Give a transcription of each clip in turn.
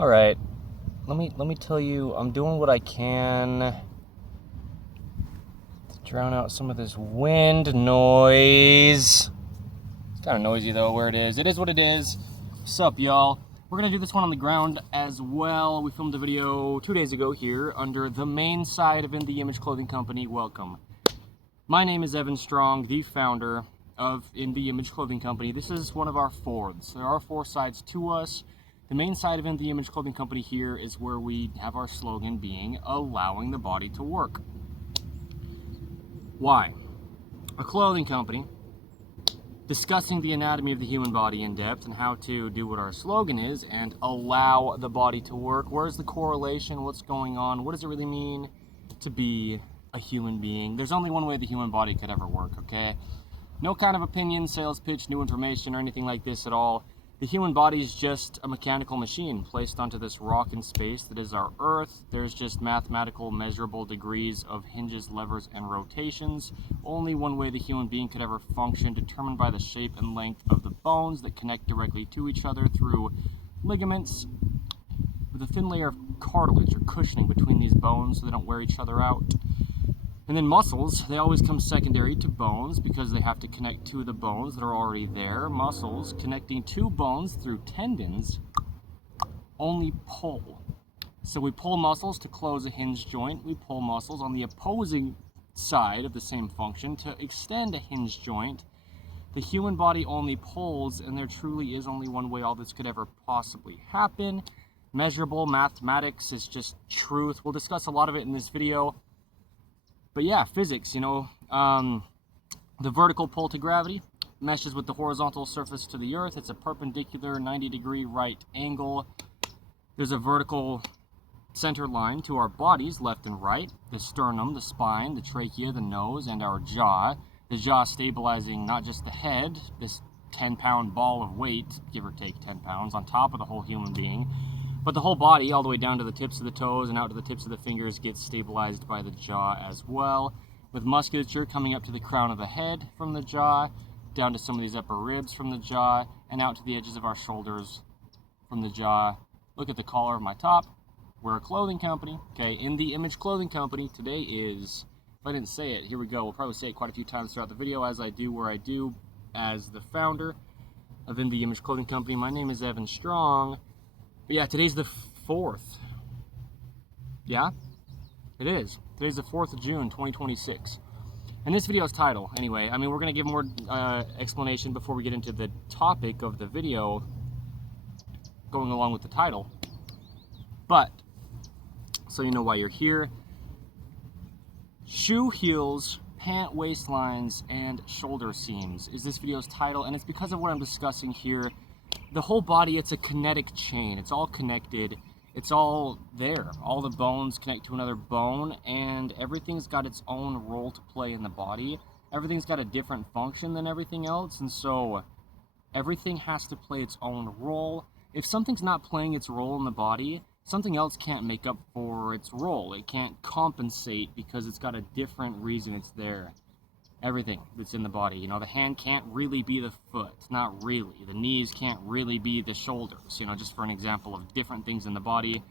All right, let me tell you, I'm doing what I can to drown out some of this wind noise. It's kind of noisy though where it is. It is what it is. What's up, y'all? We're gonna do this one on the ground as well. We filmed a video 2 days ago here under the main side of In The Image Clothing Company. Welcome. My name is Evan Strong, the founder of In The Image Clothing Company. This is one of our fourths. There are four sides to us. The main side of In The Image Clothing Company here is where we have our slogan being allowing the body to work. Why? A clothing company discussing the anatomy of the human body in depth and how to do what our slogan is and allow the body to work. Where's the correlation? What's going on? What does it really mean to be a human being? There's only one way the human body could ever work, okay? No kind of opinion, sales pitch, new information, or anything like this at all. The human body is just a mechanical machine placed onto this rock in space that is our Earth. There's just mathematical, measurable degrees of hinges, levers, and rotations. Only one way the human being could ever function, determined by the shape and length of the bones that connect directly to each other through ligaments with a thin layer of cartilage or cushioning between these bones so they don't wear each other out. And then muscles, they always come secondary to bones because they have to connect to the bones that are already there. Muscles connecting to bones through tendons only pull. So we pull muscles to close a hinge joint. We pull muscles on the opposing side of the same function to extend a hinge joint. The human body only pulls, and there truly is only one way all this could ever possibly happen. Measurable mathematics is just truth. We'll discuss a lot of it in this video. But yeah, physics, you know, the vertical pull to gravity meshes with the horizontal surface to the earth. It's a perpendicular 90-degree right angle. There's a vertical center line to our bodies, left and right, the sternum, the spine, the trachea, the nose, and our jaw. The jaw stabilizing not just the head, this 10-pound ball of weight, give or take 10 pounds, on top of the whole human being, but the whole body, all the way down to the tips of the toes and out to the tips of the fingers, gets stabilized by the jaw as well, with musculature coming up to the crown of the head from the jaw, down to some of these upper ribs from the jaw, and out to the edges of our shoulders from the jaw. Look at the collar of my top. We're a clothing company, okay? In The Image Clothing Company. Today is, if I didn't say it, here we go. We'll probably say it quite a few times throughout the video, as I do where I do as the founder of In The Image Clothing Company. My name is Evan Strong. But yeah, today's the 4th. Yeah, it is. Today's the 4th of June, 2026. And this video's title, anyway, I mean, we're going to give more explanation before we get into the topic of the video going along with the title. But, so you know why you're here, shoe heels, pant waistlines, and shoulder seams is this video's title, and it's because of what I'm discussing here. The whole body, it's a kinetic chain. It's all connected. It's all there. All the bones connect to another bone, and everything's got its own role to play in the body. Everything's got a different function than everything else, and so everything has to play its own role. If something's not playing its role in the body, something else can't make up for its role. It can't compensate because it's got a different reason it's there. Everything that's in the body, you know, the hand can't really be the foot, not really. The knees can't really be the shoulders, you know, just for an example of different things in the body.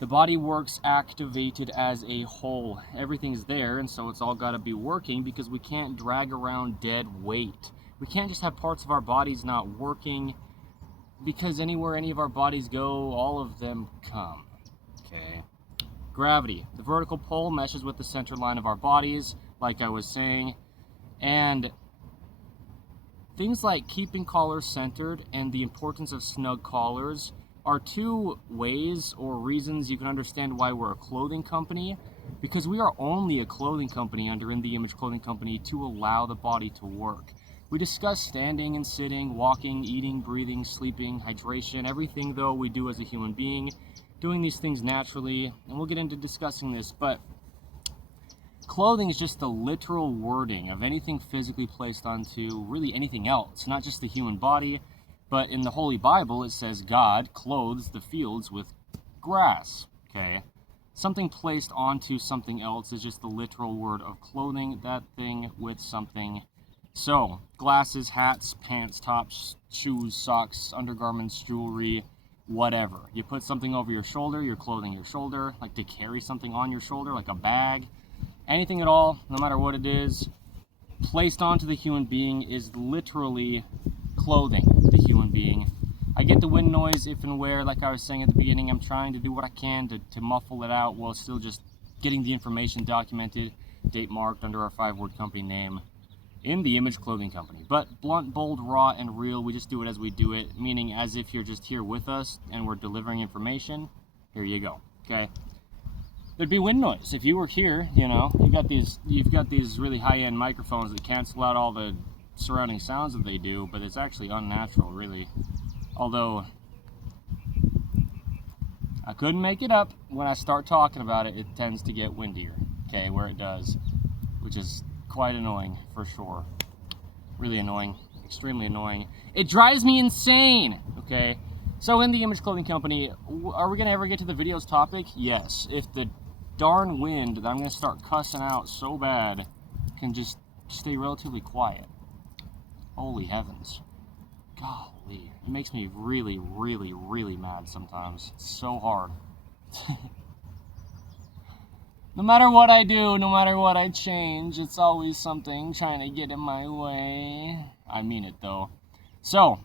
The body works activated as a whole. Everything's there, and so it's all got to be working because we can't drag around dead weight. We can't just have parts of our bodies not working because anywhere any of our bodies go, all of them come. Okay. Gravity. The vertical pull meshes with the center line of our bodies, like I was saying, and things like keeping collars centered and the importance of snug collars are two ways or reasons you can understand why we're a clothing company, because we are only a clothing company under In The Image Clothing Company to allow the body to work. We discuss standing and sitting, walking, eating, breathing, sleeping, hydration, everything though we do as a human being, doing these things naturally, and we'll get into discussing this, but clothing is just the literal wording of anything physically placed onto really anything else, not just the human body, but in the Holy Bible it says God clothes the fields with grass, okay? Something placed onto something else is just the literal word of clothing that thing with something. So, glasses, hats, pants, tops, shoes, socks, undergarments, jewelry, whatever. You put something over your shoulder, you're clothing your shoulder, like to carry something on your shoulder, like a bag, anything at all, no matter what it is, placed onto the human being is literally clothing the human being. I get the wind noise if and where, like I was saying at the beginning, I'm trying to do what I can to muffle it out while still just getting the information documented, date marked under our 5-word company name, In the Image Clothing Company. But blunt, bold, raw, and real, we just do it as we do it, meaning as if you're just here with us and we're delivering information. Here you go, okay? There'd be wind noise if you were here. You know, you've got these really high-end microphones that cancel out all the surrounding sounds that they do, but it's actually unnatural, really. Although I couldn't make it up, when I start talking about it, it tends to get windier, okay, where it does, which is quite annoying for sure. Really annoying, extremely annoying. It drives me insane, okay? So in the Image Clothing Company, are we gonna ever get to the video's topic? Yes. If the darn wind that I'm gonna start cussing out so bad can just stay relatively quiet. Holy heavens. Golly, it makes me really, really, really mad sometimes. It's so hard. No matter what I do, no matter what I change, it's always something trying to get in my way. I mean it though. So,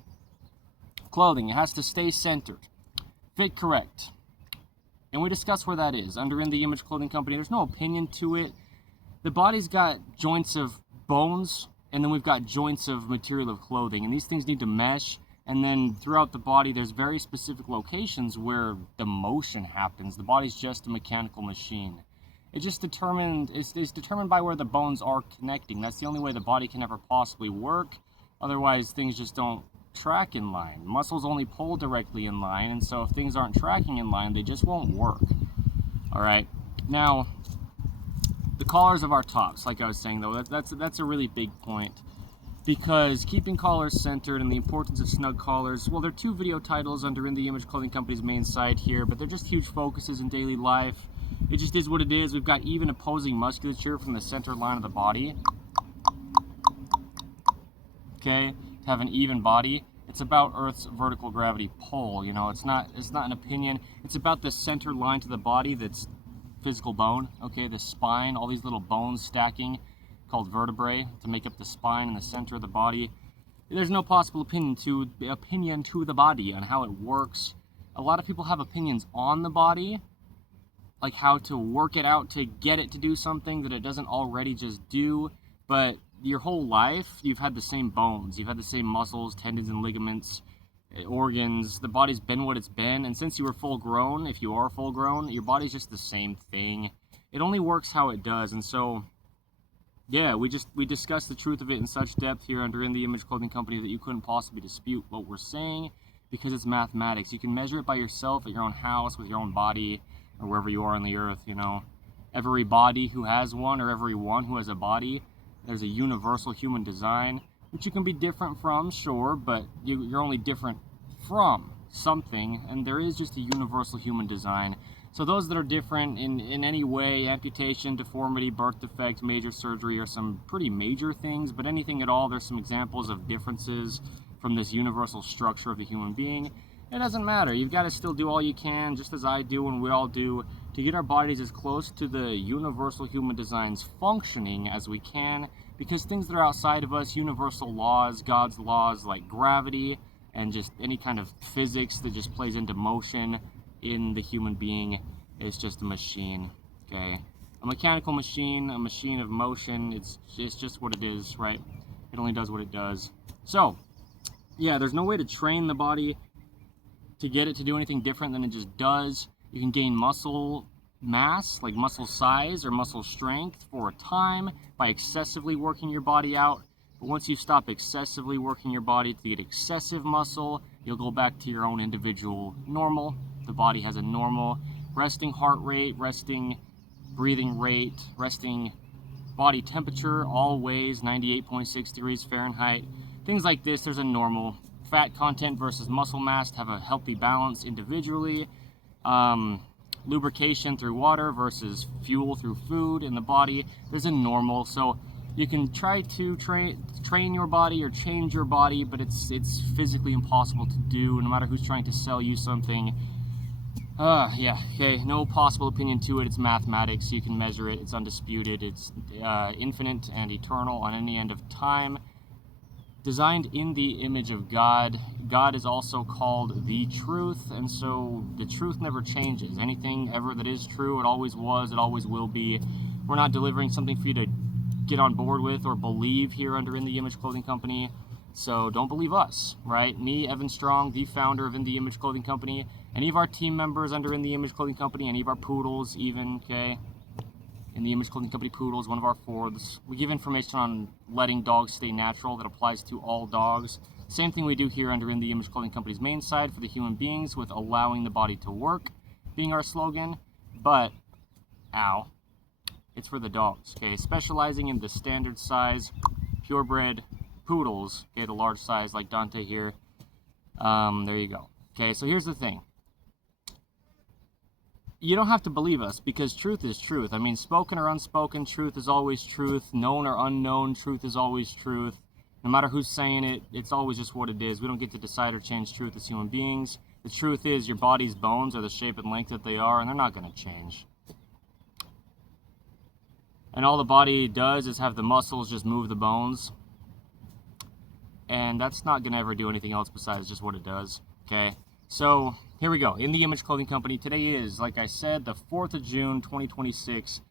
clothing, it has to stay centered, fit correct. And we discuss where that is. Under In the Image Clothing Company, there's no opinion to it. The body's got joints of bones, and then we've got joints of material of clothing, and these things need to mesh. And then throughout the body, there's very specific locations where the motion happens. The body's just a mechanical machine. It's determined by where the bones are connecting. That's the only way the body can ever possibly work. Otherwise, things just don't track in line. Muscles only pull directly in line, and so if things aren't tracking in line, they just won't work. All right. Now, the collars of our tops, like I was saying though, that's a really big point, because keeping collars centered and the importance of snug collars, well, they're 2 video titles under In the Image Clothing Company's main site here, but they're just huge focuses in daily life. It just is what it is. We've got even opposing musculature from the center line of the body. Okay, to have an even body. It's about Earth's vertical gravity pull. You know, it's not an opinion. It's about the center line to the body that's physical bone. Okay, the spine, all these little bones stacking, called vertebrae, to make up the spine in the center of the body. There's no possible opinion to the body on how it works. A lot of people have opinions on the body, like how to work it out to get it to do something that it doesn't already just do. But your whole life, you've had the same bones, you've had the same muscles, tendons and ligaments, organs. The body's been what it's been, and since you were full grown, if you are full grown, your body's just the same thing. It only works how it does. And so, yeah, we discuss the truth of it in such depth here under In the Image Clothing Company that you couldn't possibly dispute what we're saying, because it's mathematics. You can measure it by yourself at your own house, with your own body, or wherever you are on the earth, you know. Every body who has one, or everyone who has a body, there's a universal human design, which you can be different from, sure, but you're only different from something, and there is just a universal human design. So those that are different in any way, amputation, deformity, birth defect, major surgery, are some pretty major things, but anything at all, there's some examples of differences from this universal structure of the human being. It doesn't matter. You've got to still do all you can, just as I do and we all do, to get our bodies as close to the universal human design's functioning as we can, because things that are outside of us, universal laws, God's laws like gravity, and just any kind of physics that just plays into motion in the human being, is just a machine, okay? A mechanical machine, a machine of motion, it's just what it is, right? It only does what it does. So, yeah, there's no way to train the body to get it to do anything different than it just does. You can gain muscle mass, like muscle size or muscle strength, for a time by excessively working your body out. But once you stop excessively working your body to get excessive muscle, you'll go back to your own individual normal. The body has a normal resting heart rate, resting breathing rate, resting body temperature, always 98.6 degrees Fahrenheit. Things like this, there's a normal. Fat content versus muscle mass to have a healthy balance individually. Lubrication through water versus fuel through food in the body, there's a normal. So You can try to train your body or change your body, but it's physically impossible to do, no matter who's trying to sell you something. Yeah, okay, no possible opinion to it. It's mathematics. You can measure it. It's undisputed. It's infinite and eternal on any end of time. Designed in the image of God. God is also called the truth, and so the truth never changes. Anything ever that is true, it always was, it always will be. We're not delivering something for you to get on board with or believe here under In the Image Clothing Company. So don't believe us, right? Me, Evan Strong, the founder of In the Image Clothing Company, any of our team members under In the Image Clothing Company, any of our poodles even, okay? In the Image Clothing Company poodles, one of our fourths. We give information on letting dogs stay natural that applies to all dogs. Same thing we do here under In the Image Clothing Company's main side for the human beings with allowing the body to work being our slogan, but, ow, it's for the dogs, okay? Specializing in the standard size, purebred poodles, okay, the large size like Dante here. There you go. Okay, so here's the thing. You don't have to believe us because truth is truth. I mean, spoken or unspoken, truth is always truth. Known or unknown, truth is always truth. No matter who's saying it, it's always just what it is. We don't get to decide or change truth as human beings. The truth is your body's bones are the shape and length that they are, and they're not going to change. And all the body does is have the muscles just move the bones. And that's not going to ever do anything else besides just what it does, okay? So, here we go. In the Image Clothing Company, today is, like I said, the 4th of June, 2026.